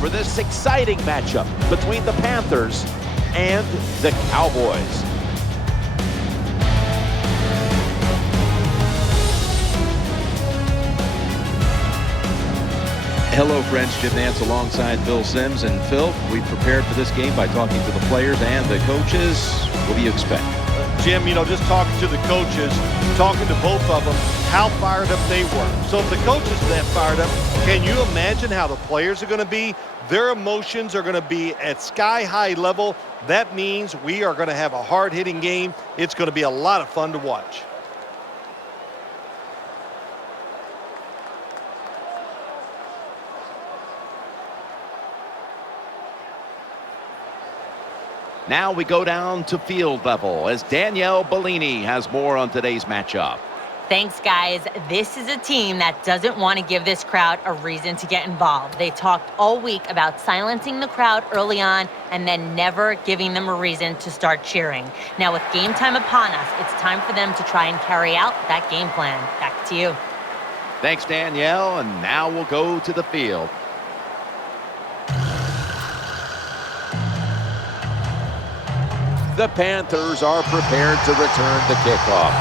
for this exciting matchup between the Panthers and the Cowboys. Hello, friends. Jim Nance alongside Phil Simms. And Phil, we prepared for this game by talking to the players and the coaches. What do you expect? Jim, just talking to the coaches, talking to both of them, how fired up they were. So if the coaches are that fired up, can you imagine how the players are going to be? Their emotions are going to be at sky-high level. That means we are going to have a hard-hitting game. It's going to be a lot of fun to watch. Now we go down to field level as Danielle Bellini has more on today's matchup. Thanks, guys. This is a team that doesn't want to give this crowd a reason to get involved. They talked all week about silencing the crowd early on and then never giving them a reason to start cheering. Now, with game time upon us, it's time for them to try and carry out that game plan. Back to you. Thanks, Danielle. And now we'll go to the field. The Panthers are prepared to return the kickoff.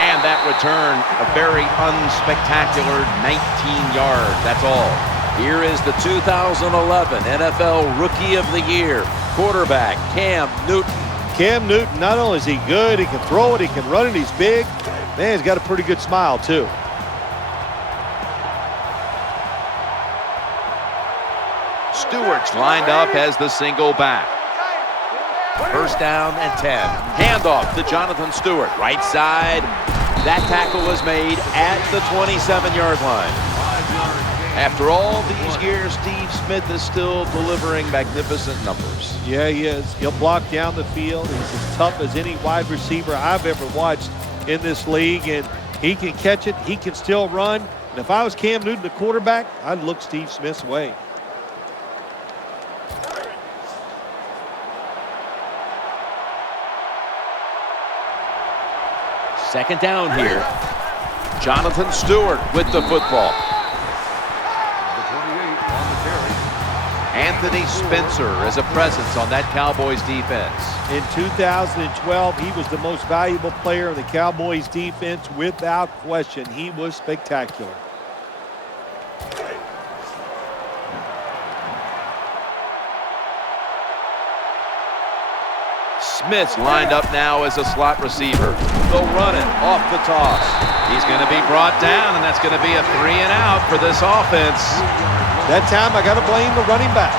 And that return, a very unspectacular 19 yards. That's all. Here is the 2011 NFL Rookie of the Year, quarterback Cam Newton. Cam Newton, not only is he good, he can throw it, he can run it, he's big. Man, he's got a pretty good smile, too. Stewart's lined up as the single back. First down and 10. Handoff to Jonathan Stewart. Right side. That tackle was made at the 27-yard line. After all these years, Steve Smith is still delivering magnificent numbers. Yeah, he is. He'll block down the field. He's as tough as any wide receiver I've ever watched in this league, and he can catch it. He can still run. And if I was Cam Newton, the quarterback, I'd look Steve Smith's way. Second down here. Jonathan Stewart with the football. Anthony Spencer is a presence on that Cowboys defense. In 2012, he was the most valuable player in the Cowboys defense without question. He was spectacular. Smith's lined up now as a slot receiver. They'll run it off the toss. He's going to be brought down, and that's going to be a 3 and out for this offense. That time, I got to blame the running back.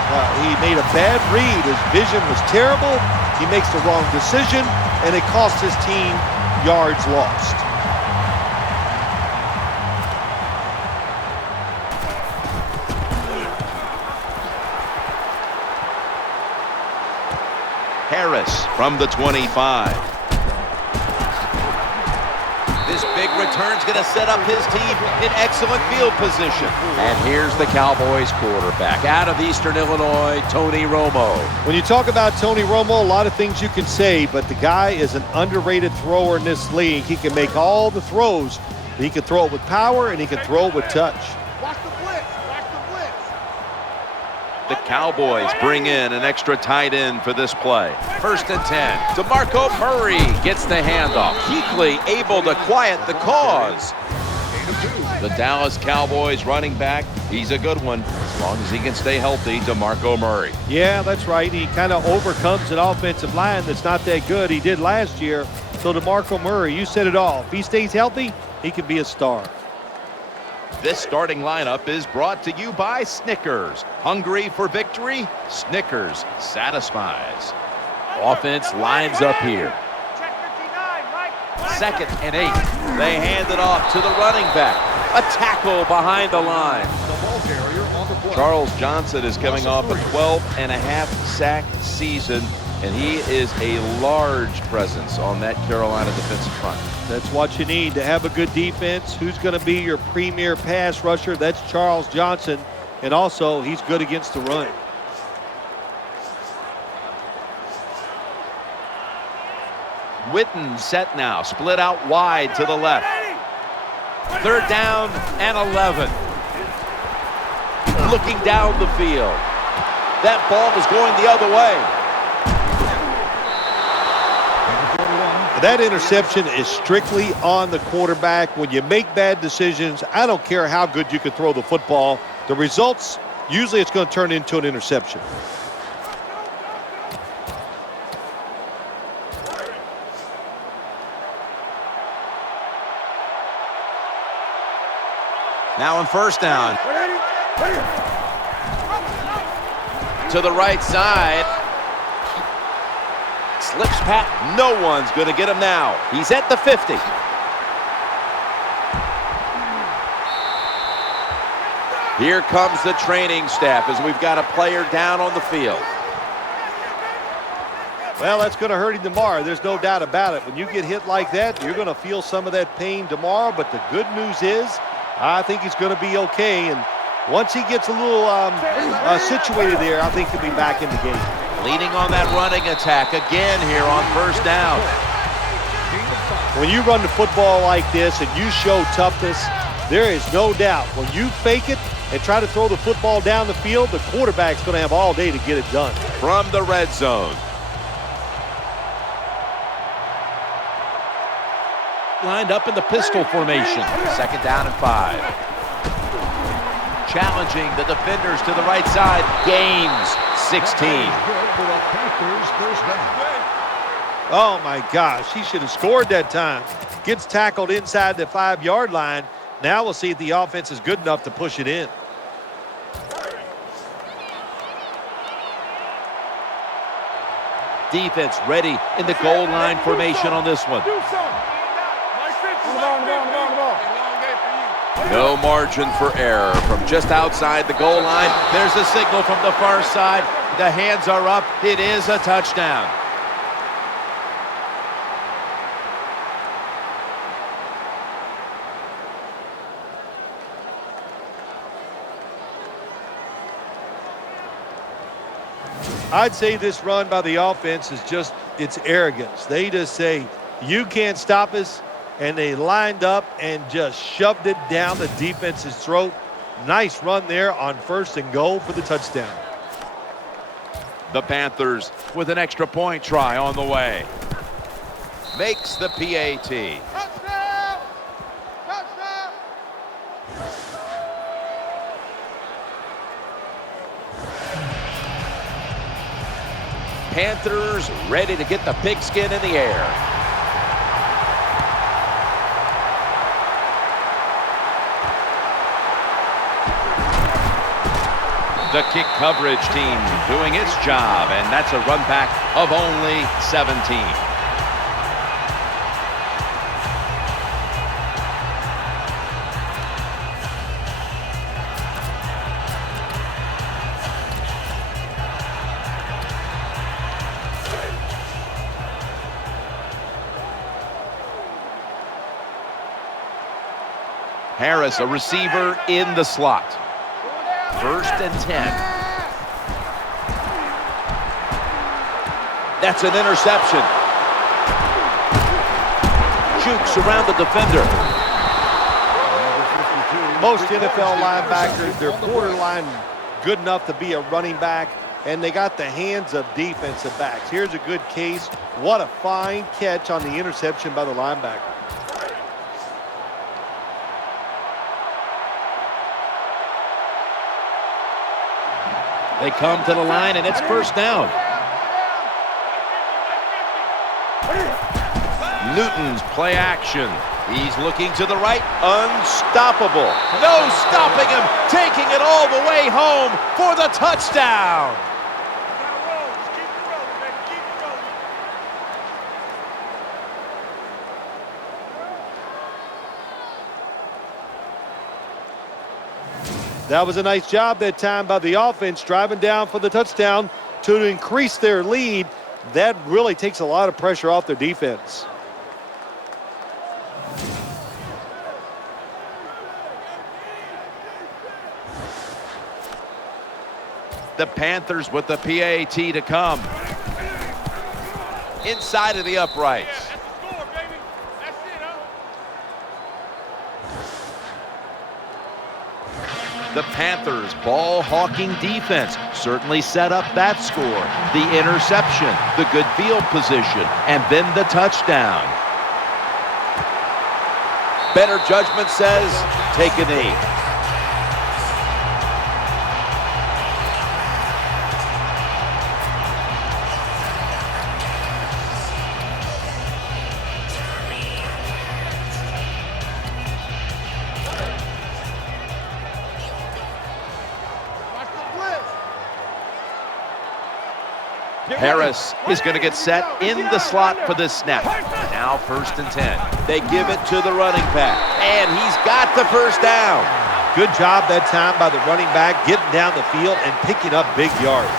He made a bad read. His vision was terrible. He makes the wrong decision, and it cost his team yards lost. Harris from the 25. This big return's going to set up his team in excellent field position. And here's the Cowboys quarterback out of Eastern Illinois, Tony Romo. When you talk about Tony Romo, a lot of things you can say, but the guy is an underrated thrower in this league. He can make all the throws. He can throw it with power, and he can throw it with touch. The Cowboys bring in an extra tight end for this play. First and 10. DeMarco Murray gets the handoff. Kuechly able to quiet the cause. The Dallas Cowboys running back, he's a good one as long as he can stay healthy. DeMarco Murray. Yeah, that's right. He kind of overcomes an offensive line that's not that good. He did last year. So DeMarco Murray, you said it all. If he stays healthy, he can be a star. This starting lineup is brought to you by Snickers. Hungry for victory? Snickers satisfies. Offense lines up here. Second and 8. They hand it off to the running back. A tackle behind the line. Charles Johnson is coming off a 12.5 sack season, and he is a large presence on that Carolina defensive front. That's what you need to have a good defense. Who's going to be your premier pass rusher? That's Charles Johnson. And also, he's good against the run. Witten set now, split out wide to the left. 3rd down and 11. Looking down the field. That ball is going the other way. That interception is strictly on the quarterback. When you make bad decisions, I don't care how good you can throw the football. The results, usually it's going to turn into an interception. Now on 1st down. To the right side. Slips pat. No one's going to get him now. He's at the 50. Here comes the training staff as we've got a player down on the field. Well, that's going to hurt him tomorrow. There's no doubt about it. When you get hit like that, you're going to feel some of that pain tomorrow. But the good news is, I think he's going to be okay. And once he gets a little situated there, I think he'll be back in the game. Leading on that running attack again here on 1st down. When you run the football like this and you show toughness, there is no doubt. When you fake it and try to throw the football down the field, the quarterback's going to have all day to get it done. From the red zone. Lined up in the pistol formation. 2nd down and 5. Challenging the defenders to the right side. Gains 16. Oh my gosh, he should have scored that time. Gets tackled inside the 5-yard line. Now we'll see if the offense is good enough to push it in. Defense ready in the goal line formation on this one. No margin for error from just outside the goal line. There's a signal from the far side. The hands are up. It is a touchdown. I'd say this run by the offense is just, it's arrogance. They just say, you can't stop us. And they lined up and just shoved it down the defense's throat. Nice run there on 1st and goal for the touchdown. The Panthers with an extra point try on the way. Makes the PAT. Touchdown! Touchdown! Panthers ready to get the pigskin in the air. The kick coverage team doing its job, and that's a run back of only 17. Harris, a receiver in the slot. 1st and 10. That's an interception. Jukes around the defender. Most NFL linebackers, they're borderline good enough to be a running back, and they got the hands of defensive backs. Here's a good case. What a fine catch on the interception by the linebacker. They come to the line, and it's 1st down. Newton's play action. He's looking to the right. Unstoppable. No stopping him. Taking it all the way home for the touchdown. That was a nice job that time by the offense, driving down for the touchdown to increase their lead. That really takes a lot of pressure off their defense. The Panthers with the PAT to come. Inside of the uprights. The Panthers' ball-hawking defense certainly set up that score. The interception, the good field position, and then the touchdown. Better judgment says, take a knee. Harris is going to get set in the slot for this snap. Now 1st and 10. They give it to the running back, and he's got the first down. Good job that time by the running back, getting down the field and picking up big yards.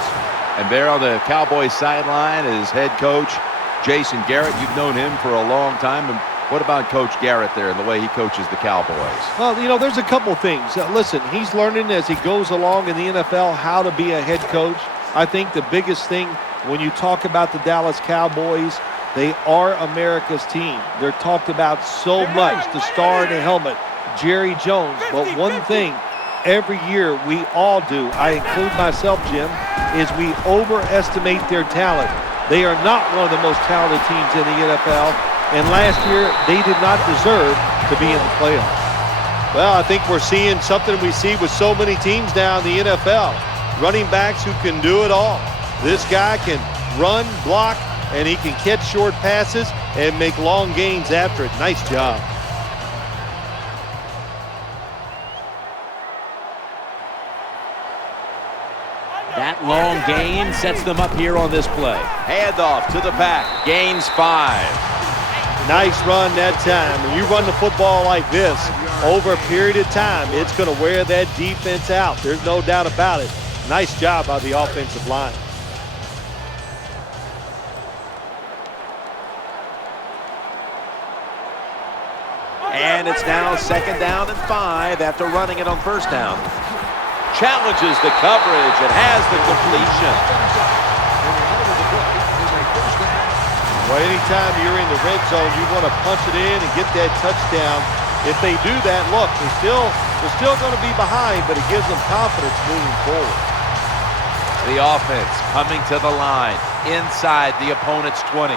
And there on the Cowboys sideline is head coach Jason Garrett. You've known him for a long time. And what about Coach Garrett there and the way he coaches the Cowboys? Well, you know, there's a couple things. Listen, he's learning as he goes along in the NFL how to be a head coach. I think the biggest thing when you talk about the Dallas Cowboys, they are America's team. They're talked about so much, the star in the helmet, Jerry Jones. But one thing every year we all do, I include myself, Jim, is we overestimate their talent. They are not one of the most talented teams in the NFL, and last year they did not deserve to be in the playoffs. Well, I think we're seeing something we see with so many teams now in the NFL. Running backs who can do it all. This guy can run, block, and he can catch short passes and make long gains after it. Nice job. That long gain sets them up here on this play. Handoff to the back. Gains 5. Nice run that time. When you run the football like this, over a period of time, it's going to wear that defense out. There's no doubt about it. Nice job by the offensive line. And it's now 2nd down and 5 after running it on 1st down. Challenges the coverage and has the completion. Well, anytime you're in the red zone, you want to punch it in and get that touchdown. If they do that, look, they're still going to be behind, but it gives them confidence moving forward. The offense coming to the line inside the opponent's 20.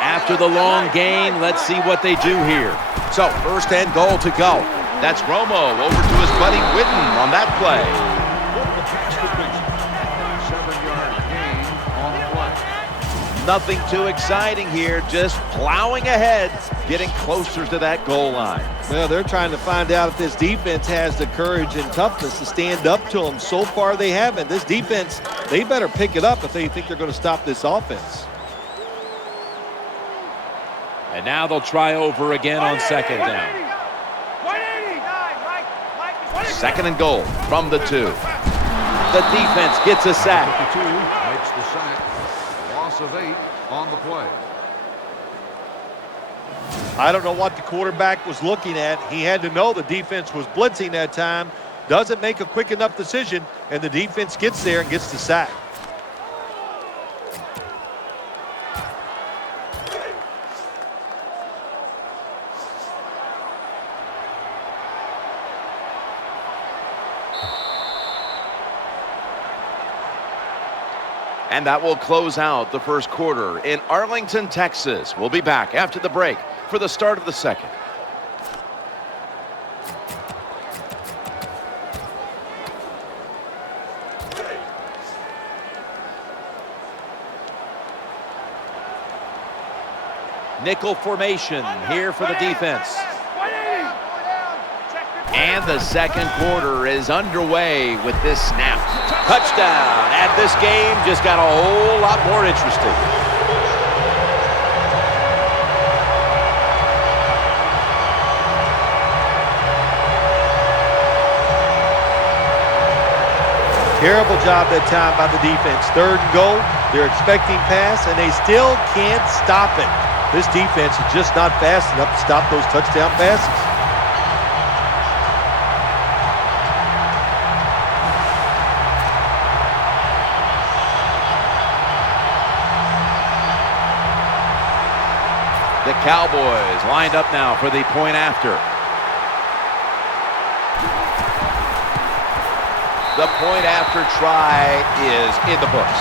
After the long gain, let's see what they do here. So, 1st and goal to go. That's Romo over to his buddy Witten on that play. Nothing too exciting here, just plowing ahead, getting closer to that goal line. Well, they're trying to find out if this defense has the courage and toughness to stand up to them. So far, they haven't. This defense, they better pick it up if they think they're going to stop this offense. And now they'll try over again on 2nd down. 2nd and goal from the 2. The defense gets a sack. 52 makes the sack. Loss of 8 on the play. I don't know what the quarterback was looking at. He had to know the defense was blitzing that time. Doesn't make a quick enough decision, and the defense gets there and gets the sack. And that will close out the 1st quarter in Arlington, Texas. We'll be back after the break for the start of the 2nd. Nickel formation here for the defense. And the 2nd quarter is underway with this snap. Touchdown, and this game just got a whole lot more interesting. Terrible job that time by the defense. 3rd and goal, they're expecting pass, and they still can't stop it. This defense is just not fast enough to stop those touchdown passes. The Cowboys lined up now for the point after. The point after try is in the books.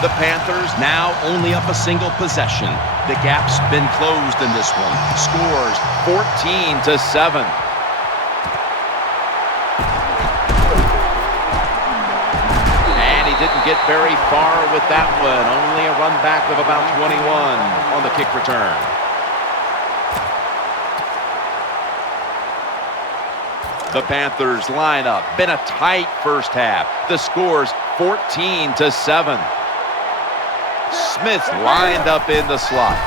The Panthers now only up a single possession. The gap's been closed in this one. Scores 14-7. And he didn't get very far with that one. Only a run back of about 21 on the kick return. The Panthers line up. Been a tight first half. The score's 14-7. Smith lined up in the slot.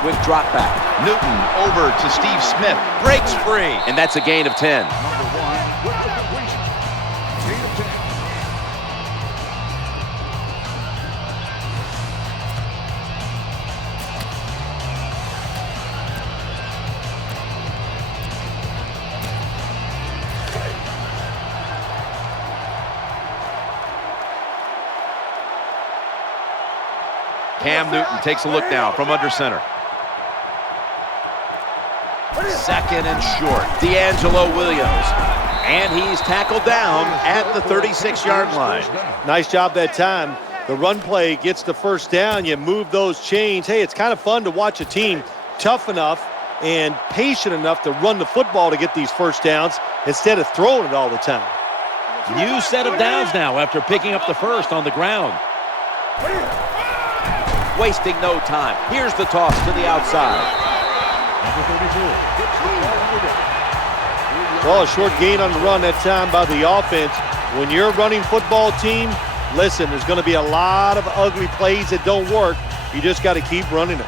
Quick drop back. Newton over to Steve Smith. Breaks free. And that's a gain of 10. Number 1 with the completion. Gain of 10. Cam Newton takes a look now from under center. Second and short. D'Angelo Williams. And he's tackled down at the 36-yard line. Nice job that time. The run play gets the first down. You move those chains. Hey, it's kind of fun to watch a team tough enough and patient enough to run the football to get these first downs instead of throwing it all the time. New set of downs now after picking up the first on the ground. Wasting no time. Here's the toss to the outside. Well, a short gain on the run that time by the offense. When you're a running football team, listen, there's going to be a lot of ugly plays that don't work. You just got to keep running them.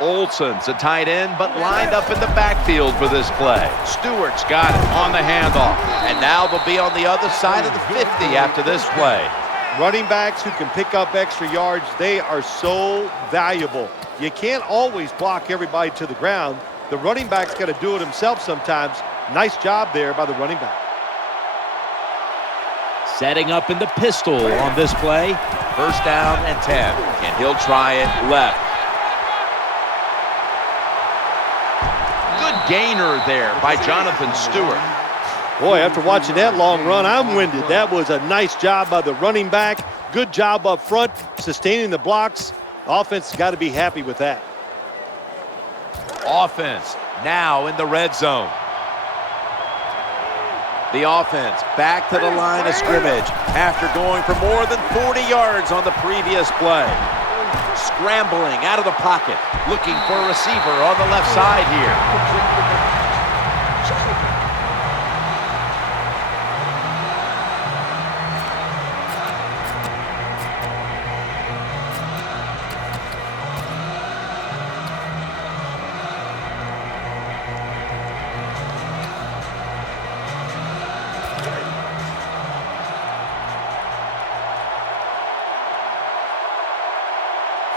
Olsen's a tight end, but lined up in the backfield for this play. Stewart's got it on the handoff. And now they'll be on the other side of the 50 after this play. Running backs who can pick up extra yards, they are so valuable. You can't always block everybody to the ground. The running back's got to do it himself sometimes. Nice job there by the running back. Setting up in the pistol on this play. First down and 10. And he'll try it left. Good gainer there by Jonathan Stewart. Boy, after watching that long run, I'm winded. That was a nice job by the running back. Good job up front, sustaining the blocks. Offense has got to be happy with that. Offense now in the red zone. The offense back to the line of scrimmage after going for more than 40 yards on the previous play. Scrambling out of the pocket, looking for a receiver on the left side here.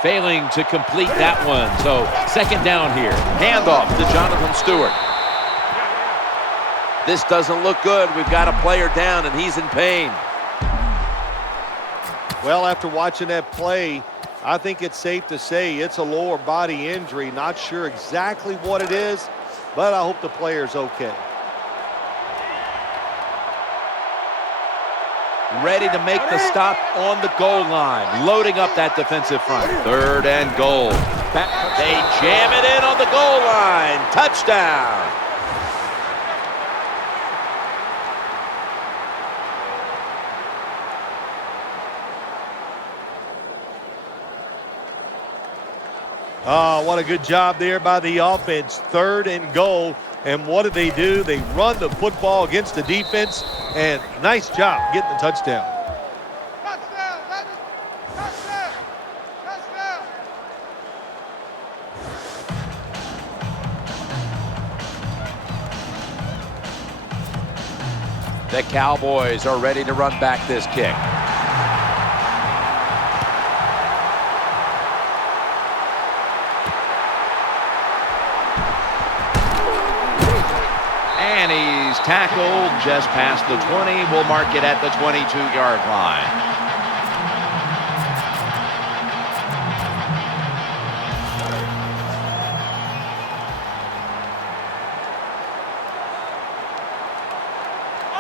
Failing to complete that one. So second down here. Handoff to Jonathan Stewart. This doesn't look good. We've got a player down and he's in pain. Well, after watching that play, I think it's safe to say it's a lower body injury. Not sure exactly what it is, but I hope the player's okay. Ready to make the stop on the goal line. Loading up that defensive front. Third and goal. They jam it in on the goal line. Touchdown. Oh, what a good job there by the offense. Third and goal. And what do? They run the football against the defense. And nice job getting the touchdown. Touchdown, baby. Touchdown. Touchdown. The Cowboys are ready to run back this kick. And he's tackled just past the 20. We'll mark it at the 22-yard line.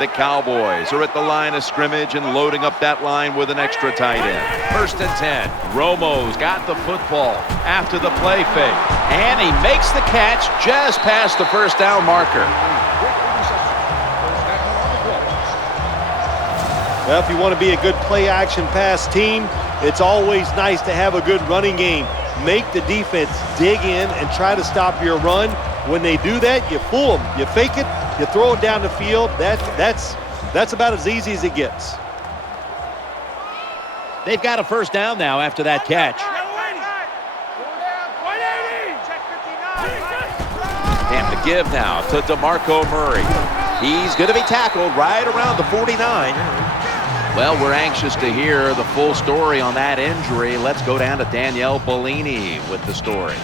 The Cowboys are at the line of scrimmage and loading up that line with an extra tight end. 1st and 10. Romo's got the football after the play fake. And he makes the catch just past the first down marker. Well, if you want to be a good play-action pass team, it's always nice to have a good running game. Make the defense dig in and try to stop your run. When they do that, you fool them. You fake it, you throw it down the field. That's about as easy as it gets. They've got a first down now after that catch. And the give now to DeMarco Murray. He's going to be tackled right around the 49. Well, we're anxious to hear the full story on that injury. Let's go down to Danielle Bellini with the story.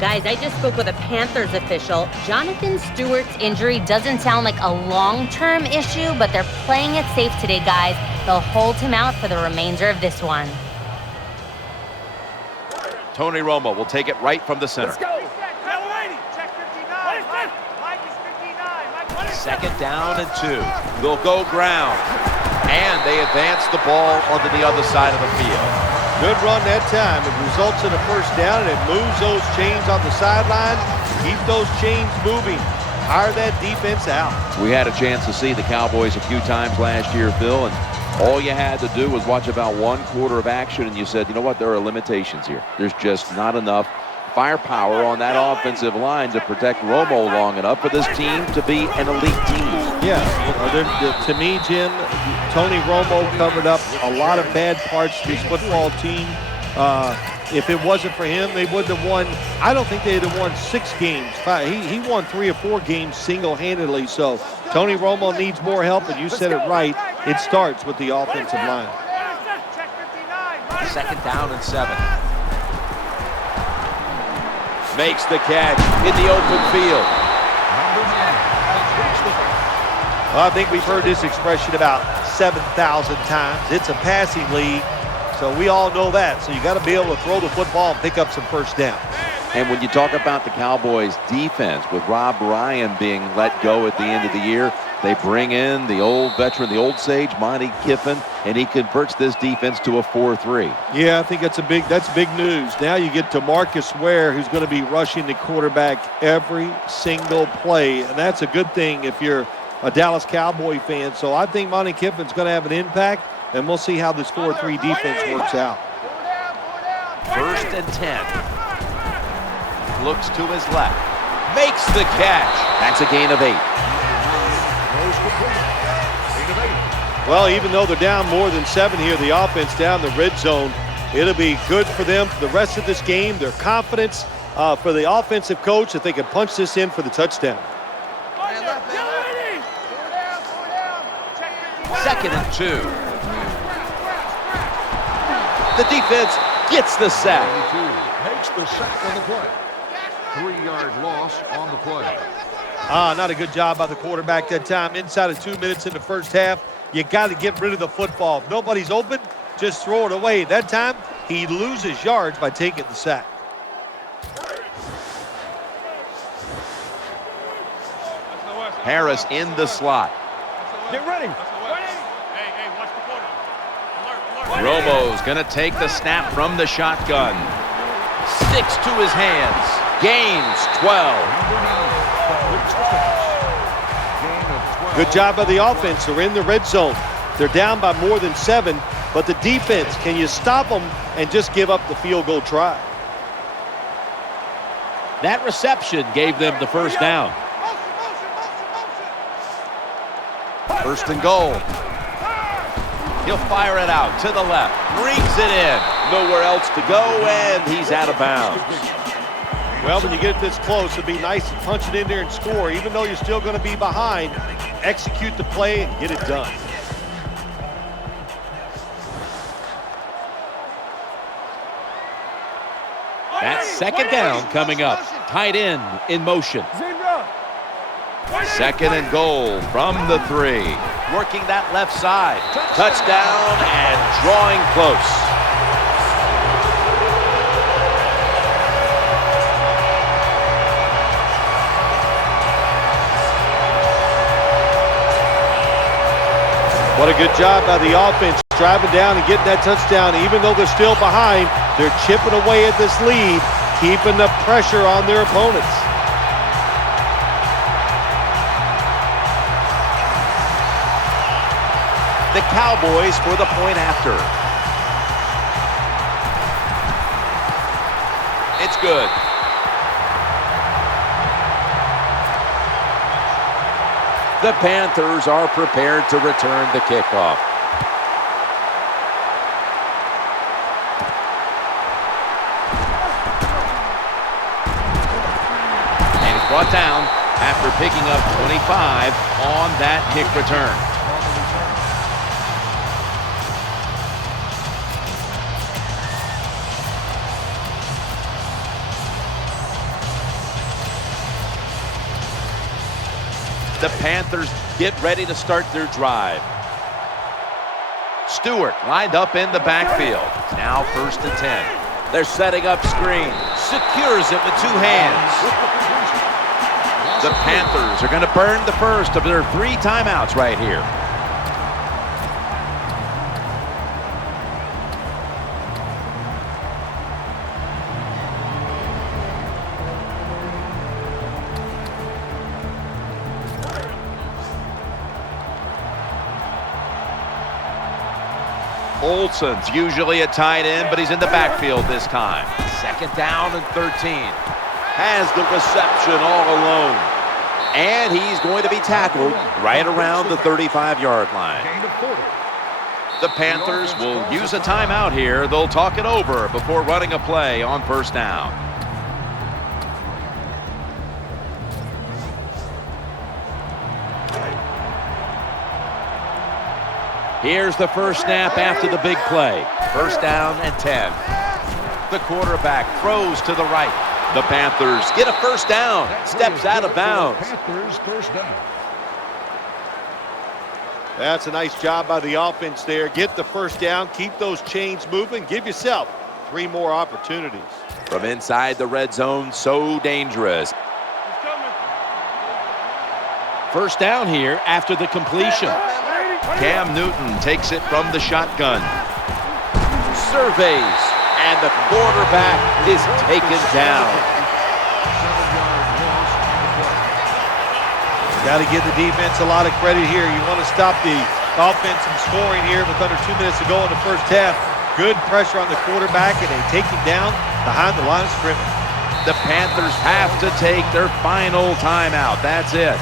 Guys, I just spoke with a Panthers official. Jonathan Stewart's injury doesn't sound like a long-term issue, but they're playing it safe today, guys. They'll hold him out for the remainder of this one. Tony Romo will take it right from the center. Let's go. Second down and 2. They'll go ground. And they advance the ball onto the other side of the field. Good run that time. It results in a first down, and it moves those chains on the sideline. Keep those chains moving. Hire that defense out. We had a chance to see the Cowboys a few times last year, Phil, and all you had to do was watch about 1 quarter of action, and you said, you know what, there are limitations here. There's just not enough firepower on that offensive line to protect Romo long enough for this team to be an elite team. Yeah, to me, Jim, Tony Romo covered up a lot of bad parts of this football team. If it wasn't for him, they wouldn't have won. I don't think they'd have won 6 games. He won 3 or 4 games single-handedly. So Tony Romo needs more help, and you said it right. It starts with the offensive line. 2nd down and 7. Makes the catch in the open field. Well, I think we've heard this expression about 7,000 times. It's a passing league, so we all know that. So you got to be able to throw the football and pick up some first down. And when you talk about the Cowboys' defense, with Rob Ryan being let go at the end of the year, they bring in the old veteran, the old sage, Monty Kiffin, and he converts this defense to a 4-3. Yeah, I think that's big news. Now you get to Marcus Ware, who's going to be rushing the quarterback every single play, and that's a good thing if you're a Dallas Cowboy fan. So I think Monty Kiffin's going to have an impact, and we'll see how this 4-3 defense works out. 1st and 10. Looks to his left. Makes the catch. That's a gain of 8. Well, even though they're down more than 7 here, the offense down the red zone, it'll be good for them for the rest of this game. Their confidence for the offensive coach that they can punch this in for the touchdown. 2nd and 2. The defense gets the sack. Makes the sack on the play. 3-yard loss on the play. Not a good job by the quarterback that time. Inside of 2 minutes in the first half, you got to get rid of the football. If nobody's open, just throw it away. That time, he loses yards by taking the sack. Harris in the slot. Get ready. Romo's going to take the snap from the shotgun. Sticks to his hands. Gains 12. Good job by the offense. They're in the red zone. They're down by more than 7, but the defense, can you stop them and just give up the field goal try? That reception gave them the first down. 1st and goal. He'll fire it out to the left. Brings it in. Nowhere else to go, and he's out of bounds. Well, when you get this close, it'd be nice to punch it in there and score. Even though you're still going to be behind, execute the play and get it done. That's 2nd down coming up. Tight end in motion. 2nd and goal from the 3. Working that left side. Touchdown and drawing close. good job by the offense driving down and getting that touchdown. Even though they're still behind, they're chipping away at this lead, keeping the pressure on their opponents. The Cowboys for the point after. It's good. The Panthers are prepared to return the kickoff. And it's brought down after picking up 25 on that kick return. The Panthers get ready to start their drive. Stewart lined up in the backfield. Now 1st and 10. They're setting up screen. Secures it with 2 hands. The Panthers are going to burn the first of their 3 timeouts right here. Olsen's usually a tight end, but he's in the backfield this time. 2nd down and 13. Has the reception all alone. And he's going to be tackled right around the 35-yard line. The Panthers will use a timeout here. They'll talk it over before running a play on 1st down. Here's the first snap after the big play. 1st down and 10. The quarterback throws to the right. The Panthers get a 1st down. Steps out of bounds. Panthers 1st down. That's a nice job by the offense there. Get the 1st down. Keep those chains moving. Give yourself 3 more opportunities. From inside the red zone, so dangerous. 1st down here after the completion. Cam Newton takes it from the shotgun. Surveys, and the quarterback is taken down. Got to give the defense a lot of credit here. You want to stop the offense from scoring here with under 2 minutes to go in the 1st half. Good pressure on the quarterback, and they take him down behind the line of scrimmage. The Panthers have to take their final timeout. That's it.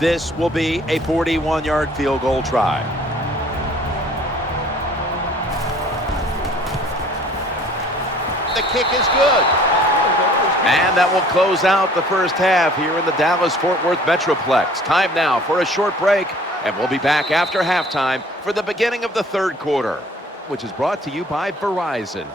This will be a 41-yard field goal try. The kick is good. And that will close out the 1st half here in the Dallas-Fort Worth Metroplex. Time now for a short break, and we'll be back after halftime for the beginning of the 3rd quarter, which is brought to you by Verizon.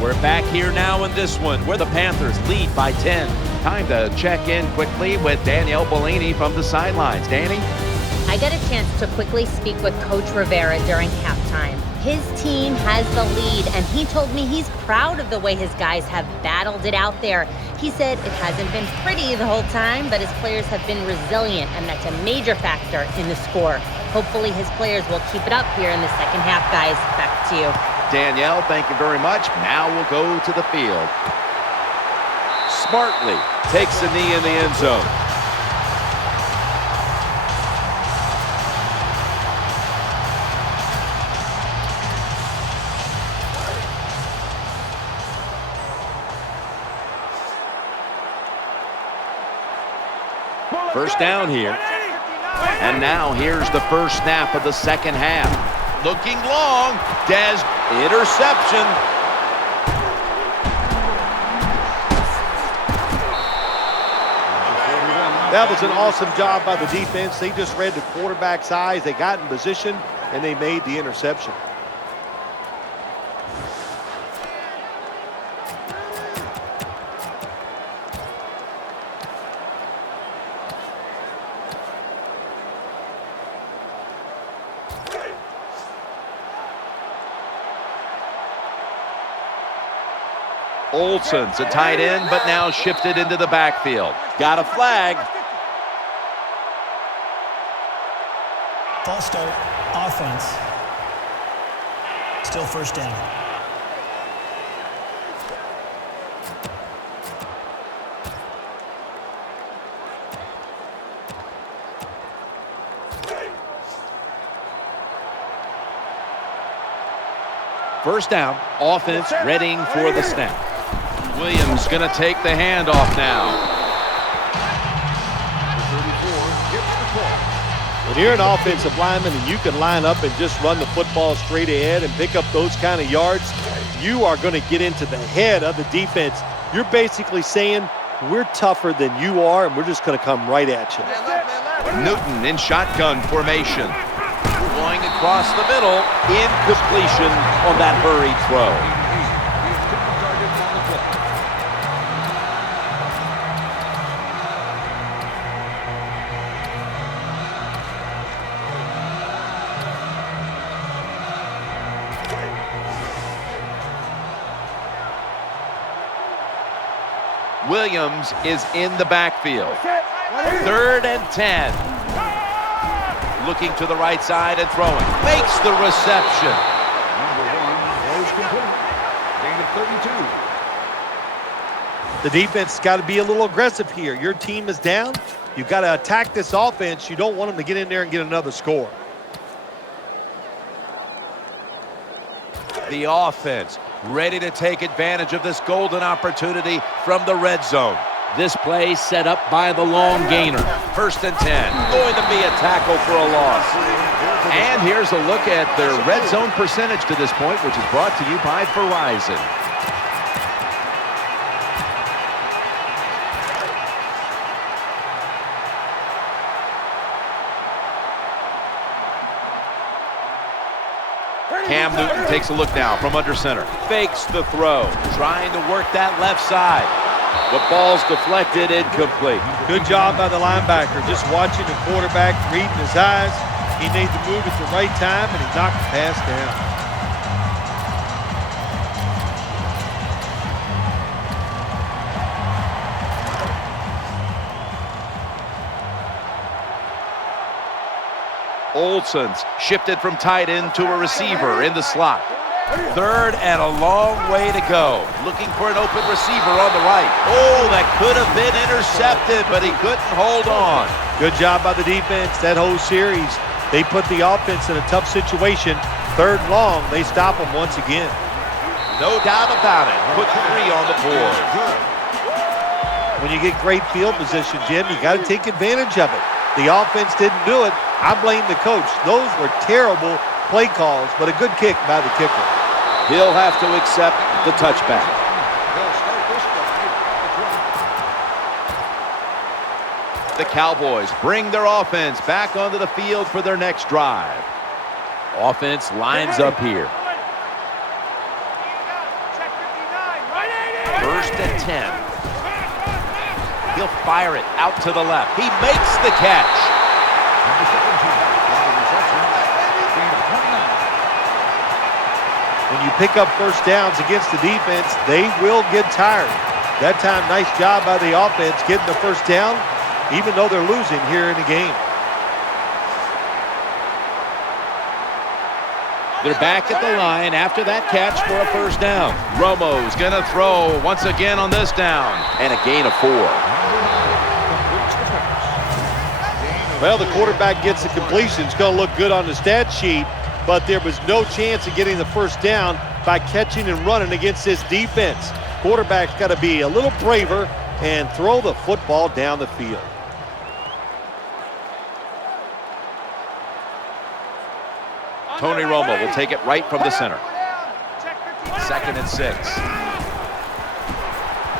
We're back here now in this one where the Panthers lead by 10. Time to check in quickly with Danielle Bellini from the sidelines. Danny? I got a chance to quickly speak with Coach Rivera during halftime. His team has the lead, and he told me he's proud of the way his guys have battled it out there. He said it hasn't been pretty the whole time, but his players have been resilient, and that's a major factor in the score. Hopefully his players will keep it up here in the 2nd half, guys. Back to you. Danielle, thank you very much. Now we'll go to the field. Smartly takes a knee in the end zone. First down here. And now here's the first snap of the 2nd half. Looking long. Dez, interception. That was an awesome job by the defense. They just read the quarterback's eyes. They got in position, and they made the interception. Olsen's a tight end, but now shifted into the backfield. Got a flag. False start, offense. Still first down. First down, offense readying for the snap. Williams going to take the handoff now. When you're an offensive lineman and you can line up and just run the football straight ahead and pick up those kind of yards, you are going to get into the head of the defense. You're basically saying, we're tougher than you are, and we're just going to come right at you. Newton in shotgun formation. Going across the middle. Incompletion on that hurried throw. Williams is in the backfield. 3rd and 10. Looking to the right side and throwing. Makes the reception. Number 1 is complete. Gain of 32. The defense has got to be a little aggressive here. Your team is down. You've got to attack this offense. You don't want them to get in there and get another score. The offense ready to take advantage of this golden opportunity from the red zone. This play set up by the long gainer. 1st and 10. Going to be a tackle for a loss. And here's a look at their red zone percentage to this point, which is brought to you by Verizon. Cam Newton takes a look now from under center. Fakes the throw. Trying to work that left side. The ball's deflected, incomplete. Good job by the linebacker. Just watching the quarterback, reading his eyes. He made the move at the right time, and he knocked the pass down. Olsen's shifted from tight end to a receiver in the slot. 3rd and a long way to go. Looking for an open receiver on the right. Oh, that could have been intercepted, but he couldn't hold on. Good job by the defense. That whole series, they put the offense in a tough situation. 3rd and long, they stop them once again. No doubt about it. Put 3 on the board. When you get great field position, Jim, you got to take advantage of it. The offense didn't do it. I blame the coach. Those were terrible play calls, but a good kick by the kicker. He'll have to accept the touchback. The Cowboys bring their offense back onto the field for their next drive. Offense lines up here. 1st and 10. He'll fire it out to the left. He makes the catch. When you pick up first downs against the defense, they will get tired. That time, nice job by the offense getting the first down, even though they're losing here in the game. They're back at the line after that catch for a first down. Romo's going to throw once again on this down. And a gain of 4. Well, the quarterback gets the completion. It's going to look good on the stat sheet, but there was no chance of getting the first down by catching and running against this defense. Quarterback's got to be a little braver and throw the football down the field. Tony Romo will take it right from the center. 2nd and 6.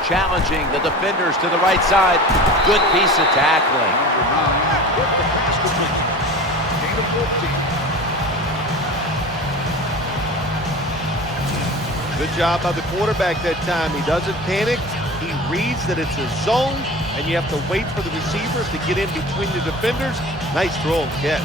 challenging the defenders to the right side. Good piece of tackling. Number 9 with the pass completion. Gain of 14. Good job by the quarterback that time. He doesn't panic. He reads that it's a zone, and you have to wait for the receivers to get in between the defenders. Nice throw and catch.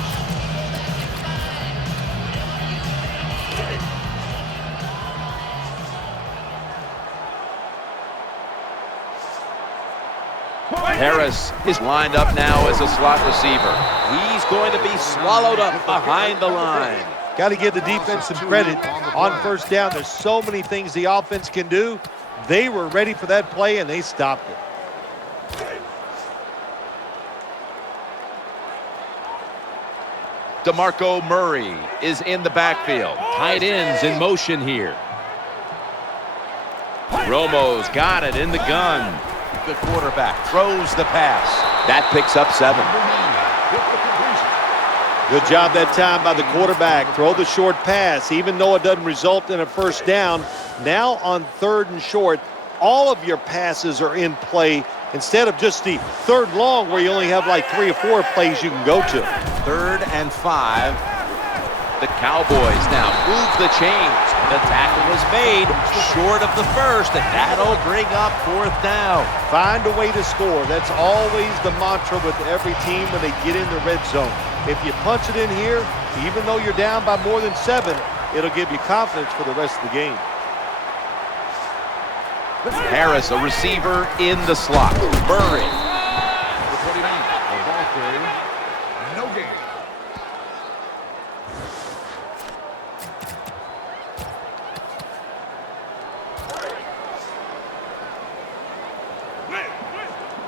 Harris is lined up now as a slot receiver. He's going to be swallowed up behind the line. Got to give the defense some credit on first down. There's so many things the offense can do. They were ready for that play, and they stopped it. DeMarco Murray is in the backfield. Tight ends in motion here. Romo's got it in the gun. The quarterback throws the pass. That picks up 7. Good job that time by the quarterback. Throw the short pass, even though it doesn't result in a first down. Now on 3rd and short, all of your passes are in play instead of just the 3rd long where you only have like 3 or 4 plays you can go to. 3rd and 5. The Cowboys now move the chains. The tackle was made short of the first, and that'll bring up 4th down. Find a way to score. That's always the mantra with every team when they get in the red zone. If you punch it in here, even though you're down by more than 7, it'll give you confidence for the rest of the game. Harris, a receiver in the slot. Murray. The 49, the ball carrier, no gain.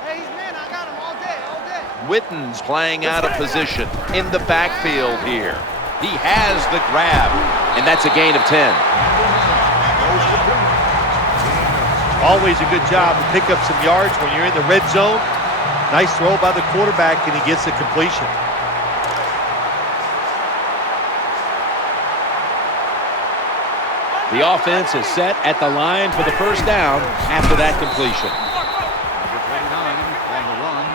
Hey, he's man. I got him all day, all day. Witten's playing out of position in the backfield here. He has the grab, and that's a gain of 10. Always a good job to pick up some yards when you're in the red zone. Nice throw by the quarterback, and he gets the completion. The offense is set at the line for the first down after that completion. Number 29 on the run.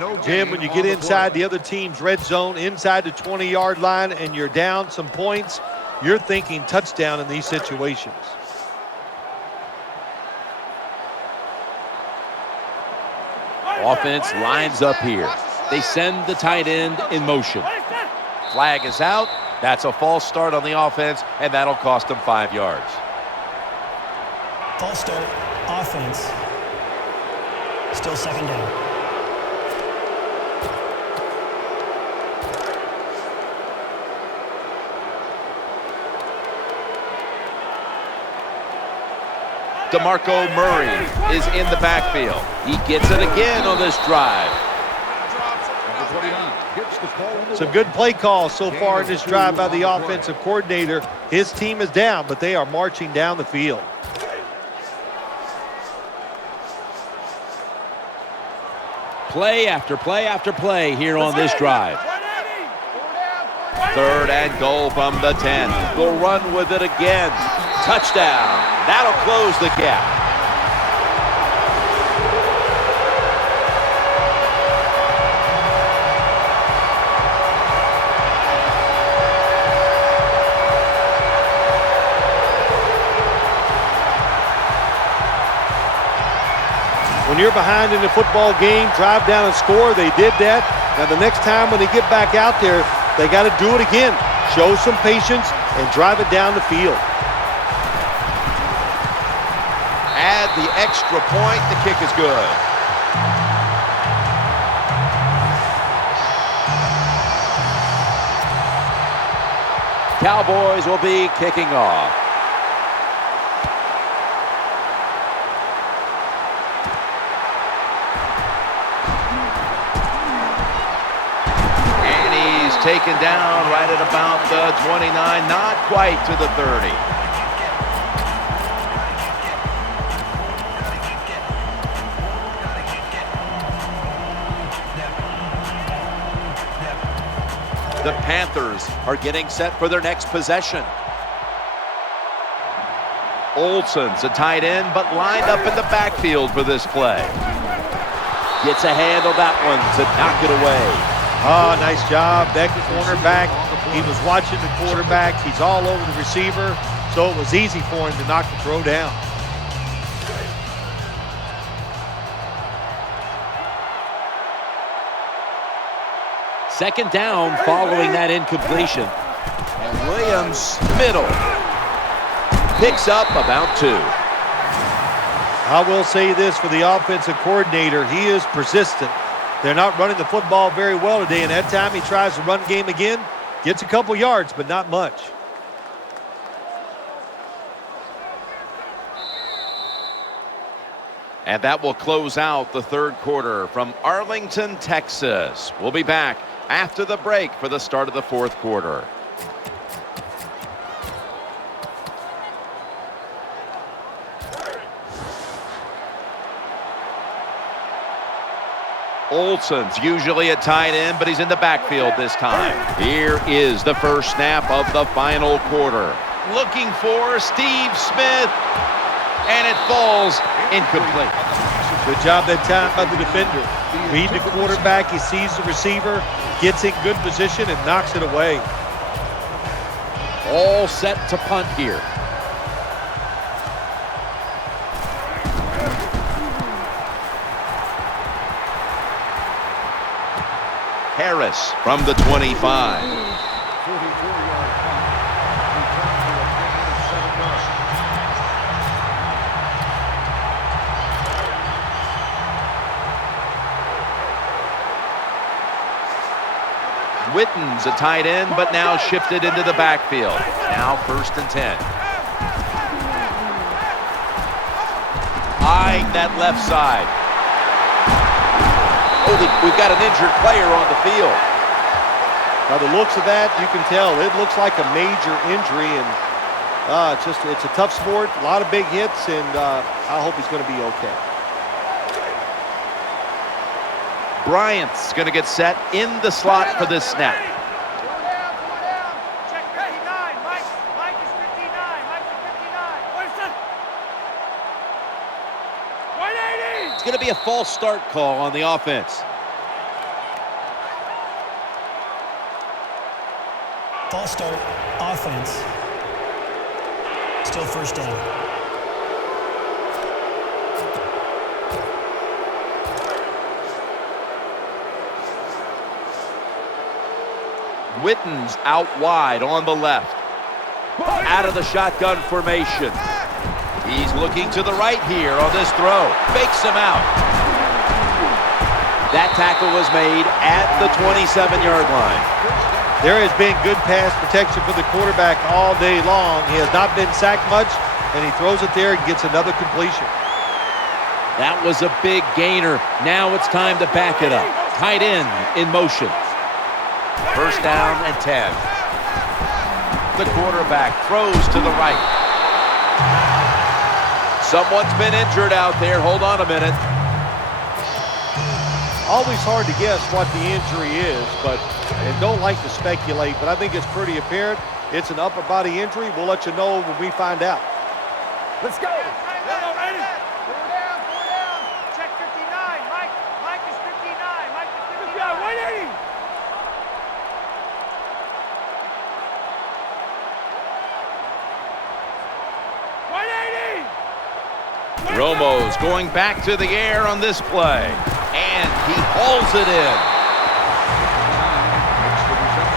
No Jim, gain when you on get the inside play. the other team's red zone, inside the 20-yard line, and you're down some points, you're thinking touchdown in these situations. Offense lines up here. They send the tight end in motion. Flag is out. That's a false start on the offense, and that'll cost them 5 yards. False start, offense. Still 2nd down. DeMarco Murray is in the backfield. He gets it again on this drive. Number 29 gets the call on the Some run. good play calls so far in this drive by the offensive coordinator. His team is down, but they are marching down the field. Play after play after play here on this drive. 3rd and goal from the 10. They'll run with it again. Touchdown. That'll close the gap. When you're behind in the football game, drive down and score. They did that. Now the next time when they get back out there, they got to do it again. Show some patience and drive it down the field. Add the extra point. The kick is good. Cowboys will be kicking off. And he's taken down right at about the 29, not quite to the 30. The Panthers are getting set for their next possession. Olsen's a tight end, but lined up in the backfield for this play. Gets a hand on that one to knock it away. Oh, nice job. Beckett, cornerback. He was watching the quarterback. He's all over the receiver, so it was easy for him to knock the throw down. Second down following that incompletion. And Williams, middle. Picks up about 2. I will say this for the offensive coordinator. He is persistent. They're not running the football very well today, and that time he tries to run game again. Gets a couple yards, but not much. And that will close out the third quarter from Arlington, Texas. We'll be back after the break for the start of the fourth quarter. Olsen's usually a tight end, but he's in the backfield this time. Here is the first snap of the final quarter. Looking for Steve Smith, and it falls incomplete. Good job that time by the defender. Read the quarterback, he sees the receiver, gets in good position, and knocks it away. All set to punt here. Harris from the 25. 44-yard punt. Return for a gain of 7 yards. Witten's a tight end, but now shifted into the backfield. Now 1st and 10. Eyeing that left side. Oh, we've got an injured player on the field. By the looks of that, you can tell it looks like a major injury, and it's a tough sport, a lot of big hits, and I hope he's going to be okay. Bryant's going to get set in the slot for this snap. Check 59. Mike is 59. Mike is 59. Where's that? 180. It's going to be a false start call on the offense. False start, offense. Still first down. Witten's out wide on the left. Out of the shotgun formation. He's looking to the right here on this throw. Fakes him out. That tackle was made at the 27-yard line. There has been good pass protection for the quarterback all day long. He has not been sacked much, and he throws it there and gets another completion. That was a big gainer. Now it's time to back it up. Tight end in motion. 1st down and 10. The quarterback throws to the right. Someone's been injured out there. Hold on a minute. Always hard to guess what the injury is, and don't like to speculate, but I think it's pretty apparent. It's an upper body injury. We'll let you know when we find out. Let's go. Four down. Check 59. Mike is 59. Mike is 59. 180. Romo's going back to the air on this play, and he hauls it in. Makes the reception.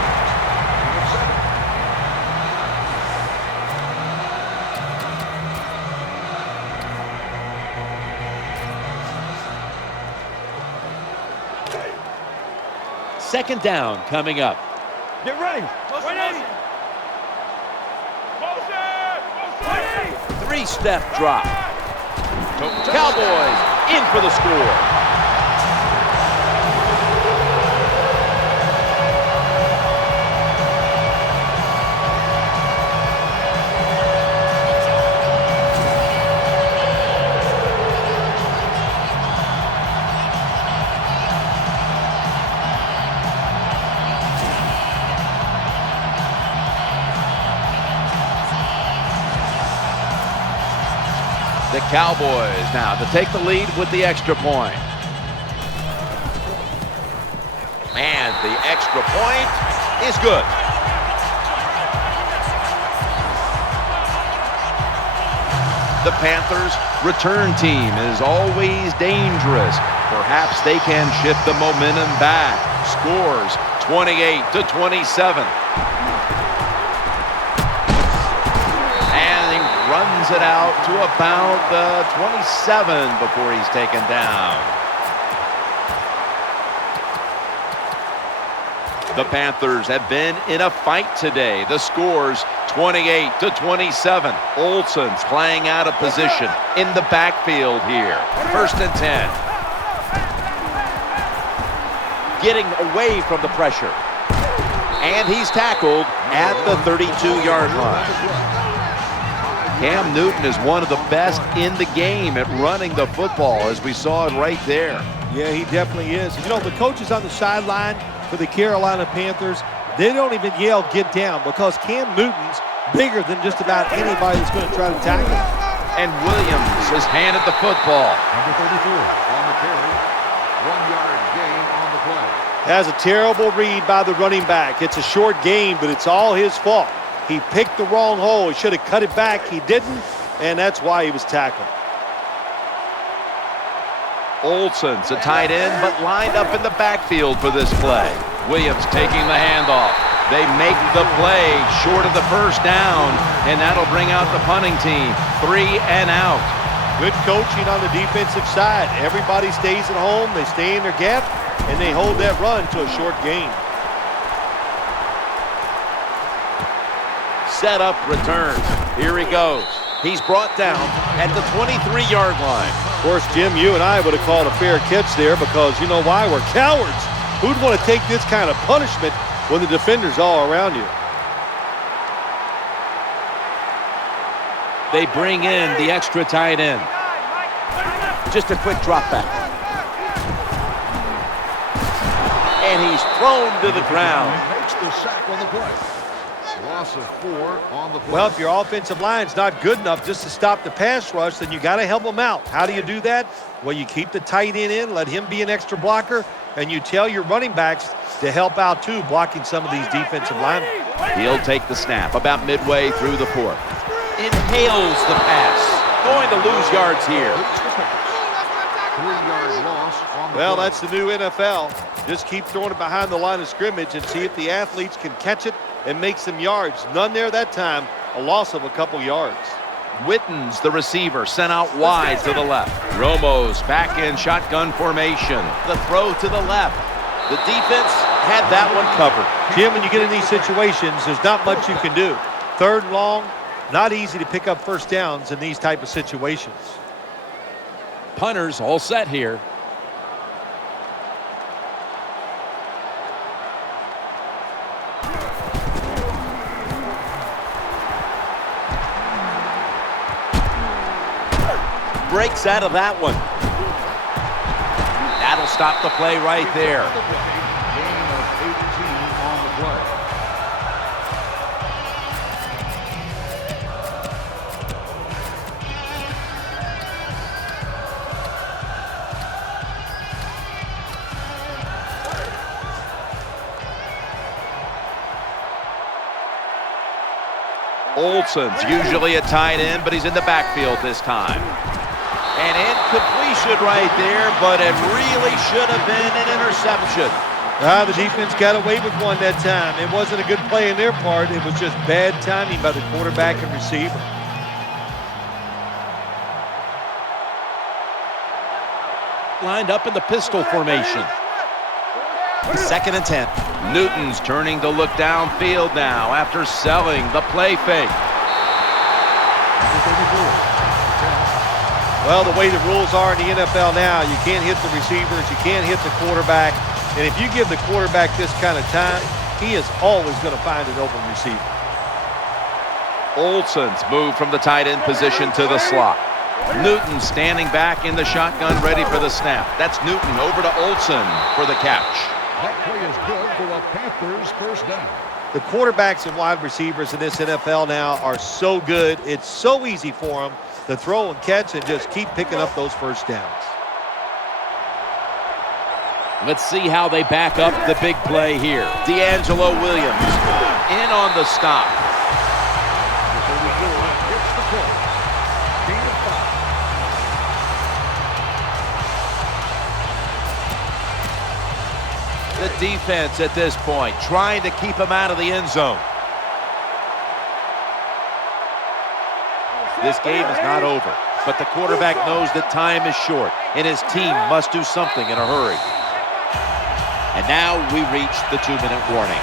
Second down coming up. Get ready. 180. 3-step drop. Cowboys in for the score. The Cowboys now to take the lead with the extra point. And the extra point is good. The Panthers' return team is always dangerous. Perhaps they can shift the momentum back. Scores 28-27. And he runs it out to about the 27 before he's taken down. The Panthers have been in a fight today. The score's 28-27. Olsen's playing out of position in the backfield here. 1st and 10. Getting away from the pressure. And he's tackled at the 32-yard line. Cam Newton is one of the best in the game at running the football, as we saw it right there. Yeah, he definitely is. You know, the coaches on the sideline for the Carolina Panthers, they don't even yell, "Get down," because Cam Newton's bigger than just about anybody that's going to try to tackle him. And Williams has handed the football. Number 34 on the carry. 1-yard gain on the play. Has a terrible read by the running back. It's a short gain, but it's all his fault. He picked the wrong hole. He should have cut it back. He didn't, and that's why he was tackled. Olsen's a tight end, but lined up in the backfield for this play. Williams taking the handoff. They make the play short of the first down, and that'll bring out the punting team. 3 and out. Good coaching on the defensive side. Everybody stays at home. They stay in their gap, and they hold that run to a short gain. Set up, return. Here he goes. He's brought down at the 23-yard line. Of course, Jim, you and I would have called a fair catch there because you know why? We're cowards. Who'd want to take this kind of punishment when the defender's all around you? They bring in the extra tight end. Just a quick drop back. And he's thrown to the ground. Makes the sack on the play. Loss of 4 on the play. Well, if your offensive line's not good enough just to stop the pass rush, then you got to help them out. How do you do that? Well, you keep the tight end in, let him be an extra blocker, and you tell your running backs to help out too, blocking some of these defensive linemen. He'll take the snap about midway through the 4th. Inhales the pass. Going to lose yards here. 3-yard loss on the Well, play. that's the new NFL. Just keep throwing it behind the line of scrimmage and see if the athletes can catch it and make some yards. None there that time. A loss of a couple yards. Wittens, the receiver, sent out wide to the left. Romo's back in shotgun formation. The throw to the left. The defense had that one covered. Jim, when you get in these situations, there's not much you can do. 3rd and long, not easy to pick up first downs in these type of situations. Punters all set here. Breaks out of that one. That'll stop the play right there. Gain of 18 on the play. Olsen's usually a tight end, but he's in the backfield this time. An incompletion right there, but it really should have been an interception. The defense got away with one that time. It wasn't a good play on their part. It was just bad timing by the quarterback and receiver. Lined up in the pistol formation. 2nd and 10. Newton's turning to look downfield now after selling the play fake. Well, the way the rules are in the NFL now, you can't hit the receivers, you can't hit the quarterback. And if you give the quarterback this kind of time, he is always going to find an open receiver. Olsen's moved from the tight end position to the slot. Newton standing back in the shotgun, ready for the snap. That's Newton over to Olsen for the catch. That play is good for a Panthers first down. The quarterbacks and wide receivers in this NFL now are so good. It's so easy for them the throw and catch and just keep picking up those first downs. Let's see how they back up the big play here. D'Angelo Williams in on the stop. The 34 hits the play. Gain of 5. The defense at this point trying to keep him out of the end zone. This game is not over, but the quarterback knows that time is short and his team must do something in a hurry. And now we reach the 2-minute warning.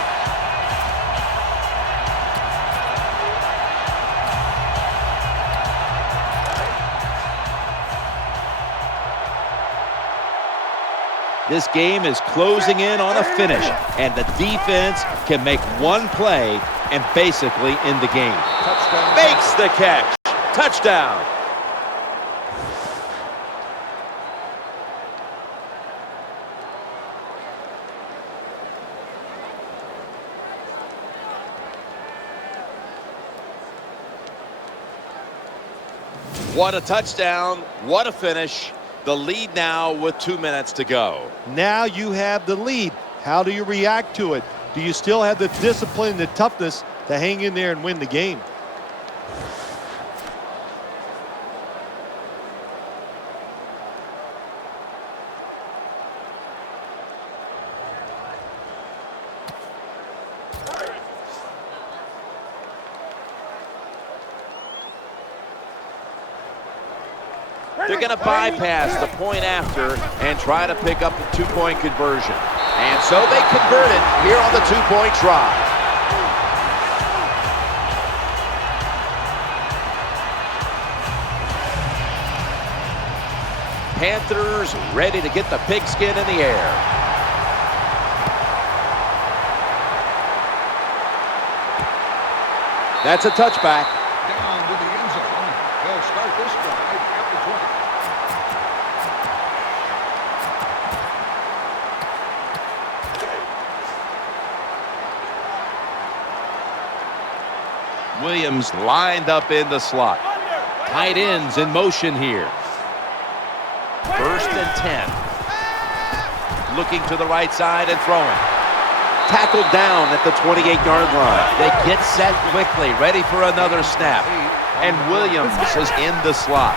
This game is closing in on a finish, and the defense can make one play and basically end the game. Touchdown. Makes the catch. Touchdown. What a touchdown. What a finish. The lead now with 2 minutes to go. Now you have the lead. How do you react to it? Do you still have the discipline and the toughness to hang in there and win the game? They're going to bypass the point after and try to pick up the two-point conversion. And so they convert it here on the two-point try. Panthers ready to get the pigskin in the air. That's a touchback. Down to the end zone. They'll start this drive at the 20. Williams lined up in the slot. Tight ends in motion here. 1st and 10. Looking to the right side and throwing. Tackled down at the 28-yard line. They get set quickly, ready for another snap. And Williams is in the slot.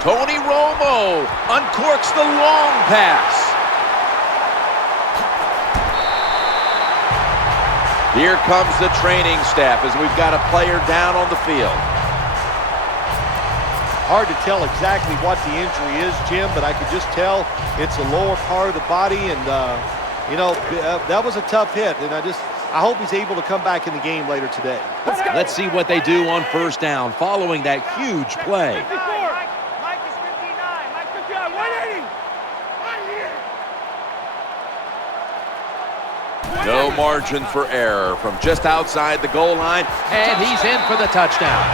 Tony Romo uncorks the long pass. Here comes the training staff as we've got a player down on the field. Hard to tell exactly what the injury is, Jim, but I could just tell it's the lower part of the body, and you know, that was a tough hit, and I hope he's able to come back in the game later today. Let's see what they do on first down following that huge play. Mike is 59. Mike 59. 180. No margin for error from just outside the goal line, and he's in for the touchdown.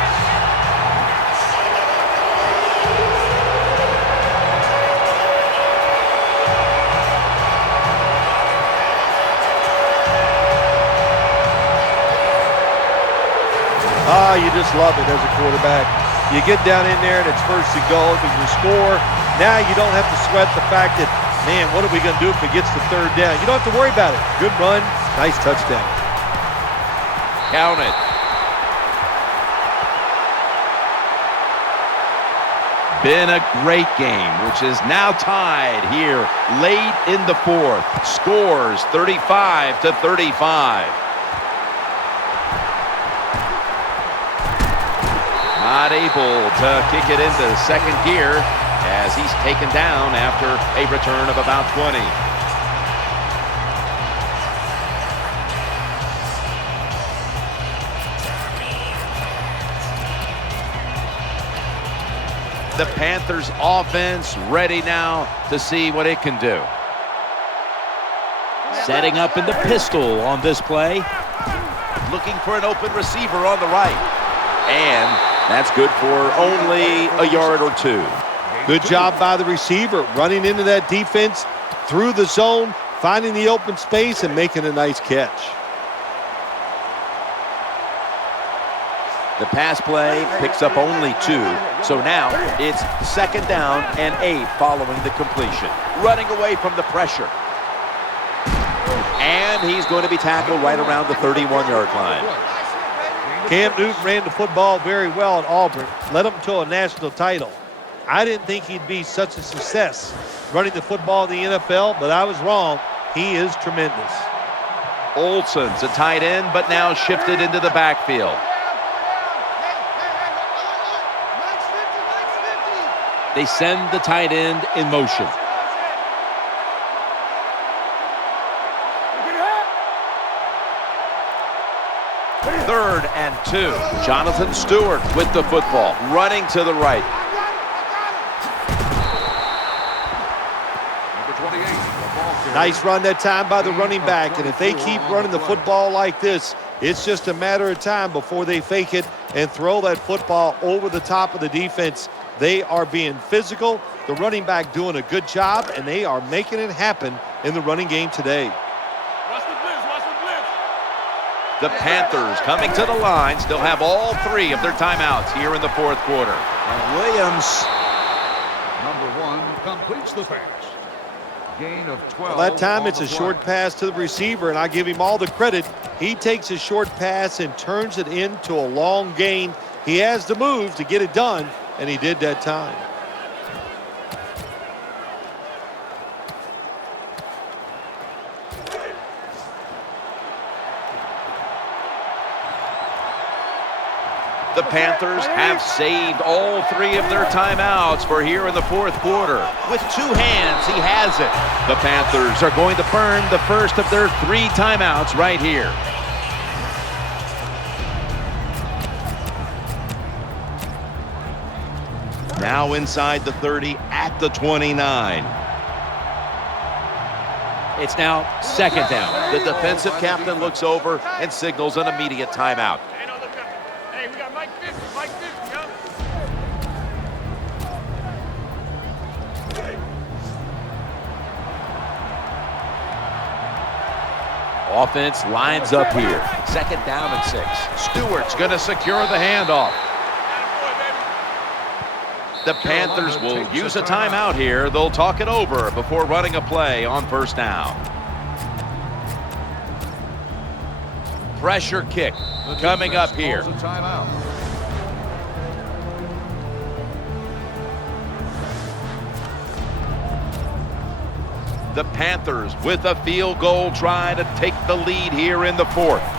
You just love it as a quarterback. You get down in there and it's 1st and goal, but you score. Now you don't have to sweat the fact that, man, what are we going to do if it gets to 3rd down? You don't have to worry about it. Good run, nice touchdown. Count it. Been a great game, which is now tied here late in the 4th. Scores 35-35. Not able to kick it into 2nd gear as he's taken down after a return of about 20. The Panthers offense ready now to see what it can do. Setting up in the pistol on this play. Looking for an open receiver on the right. And that's good for only a yard or 2. Good job by the receiver, running into that defense, through the zone, finding the open space, and making a nice catch. The pass play picks up only 2. So now it's 2nd down and 8 following the completion. Running away from the pressure. And he's going to be tackled right around the 31-yard line. Cam Newton ran the football very well at Auburn, led them to a national title. I didn't think he'd be such a success running the football in the NFL, but I was wrong. He is tremendous. Olsen's a tight end, but now shifted into the backfield. They send the tight end in motion. Third and 2. Jonathan Stewart with the football, running to the right. Nice run that time by the running back, and if they keep running the football like this, it's just a matter of time before they fake it and throw that football over the top of the defense. They are being physical. The running back doing a good job, and they are making it happen in the running game today. Watch the blitz, watch the blitz. The Panthers coming to the line, still have all 3 of their timeouts here in the 4th quarter. And Williams, number 1, completes the pass. Gain of 12. Well, that time it's a short pass to the receiver, and I give him all the credit. He takes a short pass and turns it into a long gain. He has the move to get it done, and he did that time. The Panthers have saved all 3 of their timeouts for here in the 4th quarter. With 2 hands, he has it. The Panthers are going to burn the first of their 3 timeouts right here. Now inside the 30 at the 29. It's now 2nd down. The defensive captain looks over and signals an immediate timeout. Hey, we got Mike 50, yo. Offense lines up here. 2nd down and 6. Stewart's going to secure the handoff. The Panthers will use a timeout here. They'll talk it over before running a play on 1st down. Pressure kick coming up here. The Panthers with a field goal trying to take the lead here in the 4th.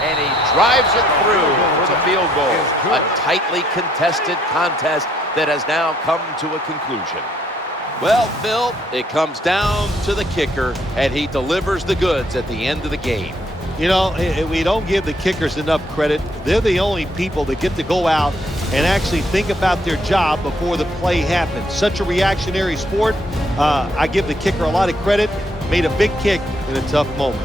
And he drives it through for the field goal. A tightly contested contest that has now come to a conclusion. Well, Phil, it comes down to the kicker, and he delivers the goods at the end of the game. You know, we don't give the kickers enough credit. They're the only people that get to go out and actually think about their job before the play happens. Such a reactionary sport. I give the kicker a lot of credit. Made a big kick in a tough moment.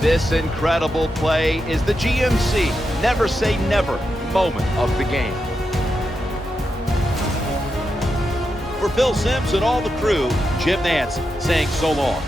This incredible play is the GMC never say never moment of the game. For Phil Simms and all the crew, Jim Nance saying so long.